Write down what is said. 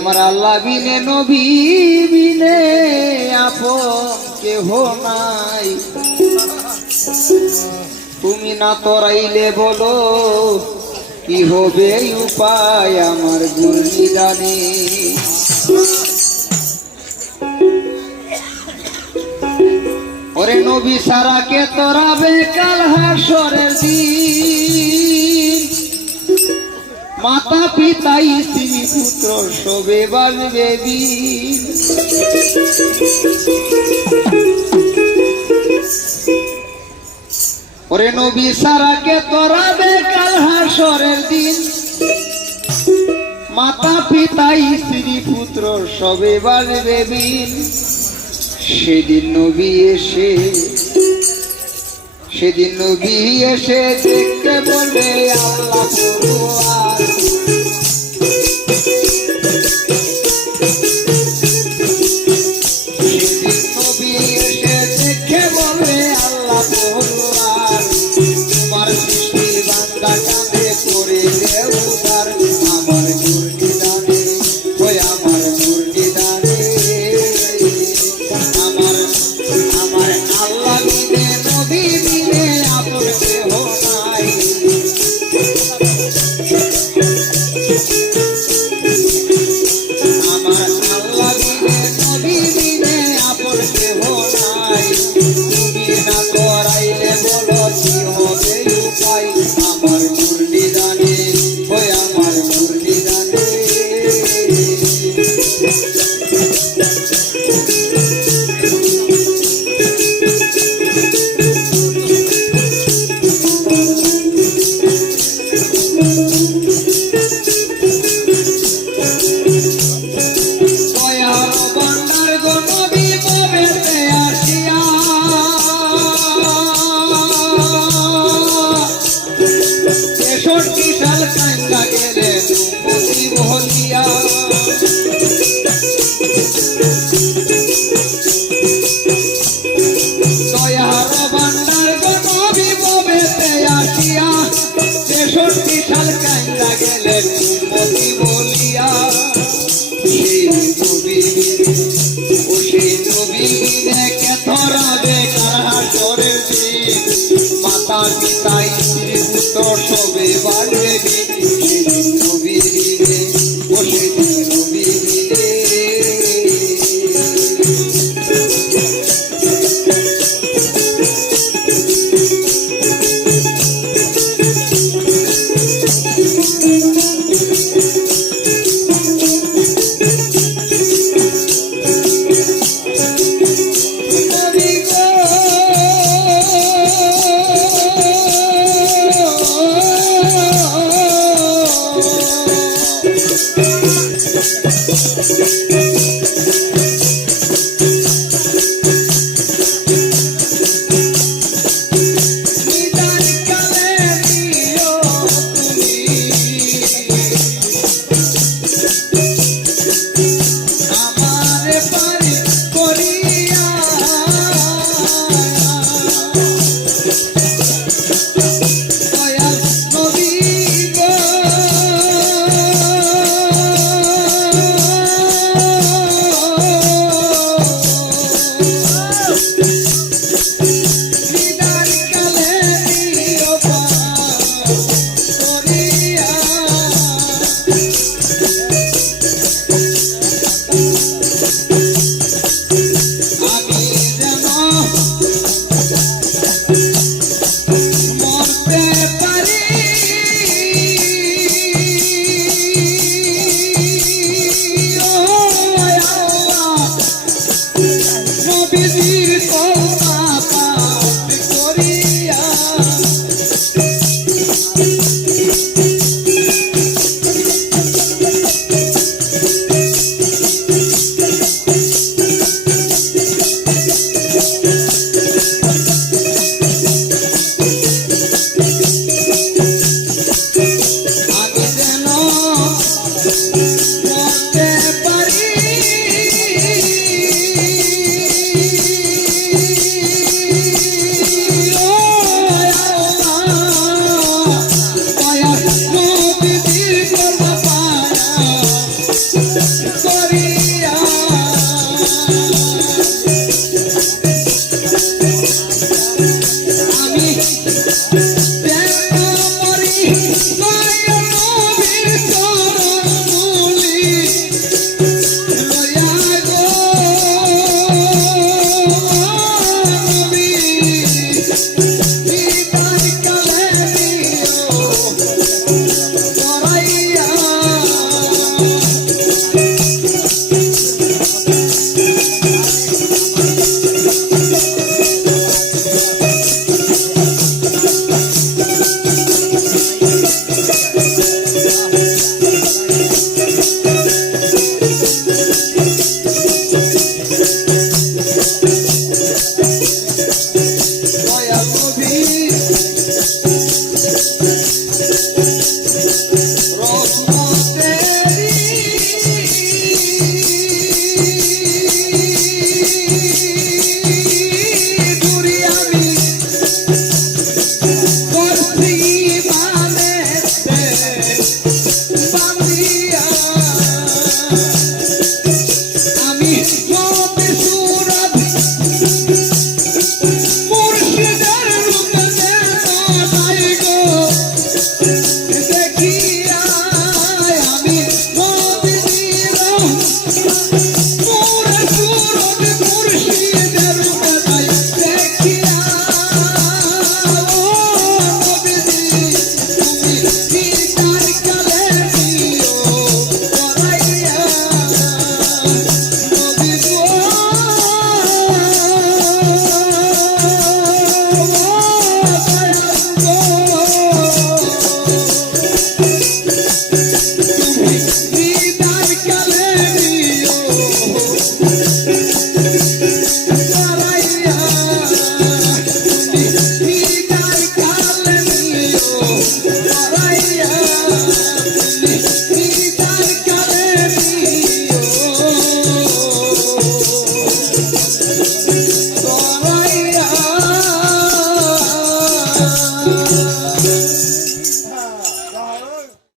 আমার আল্লাহ বিনে, নবী বিনে, আপন কেহ নাই। তুমি না তরাইলে বলো, কি হবে উপায় আমার গুলি জানি। ওরে নবী সারাকে তোরা বেকাল হাসরের দিন। মাতা পিতাই স্ত্রী পুত্র সবে বাজবে ওরে নবী সারাকে তোরাবে কাল হাসরের দিন। মাতা পিতাই স্ত্রী পুত্র সবে বাজবে বিন সেদিন নবী এসে, সেদিন নবী এসে দেখতে বলবে, আল্লাহ Música That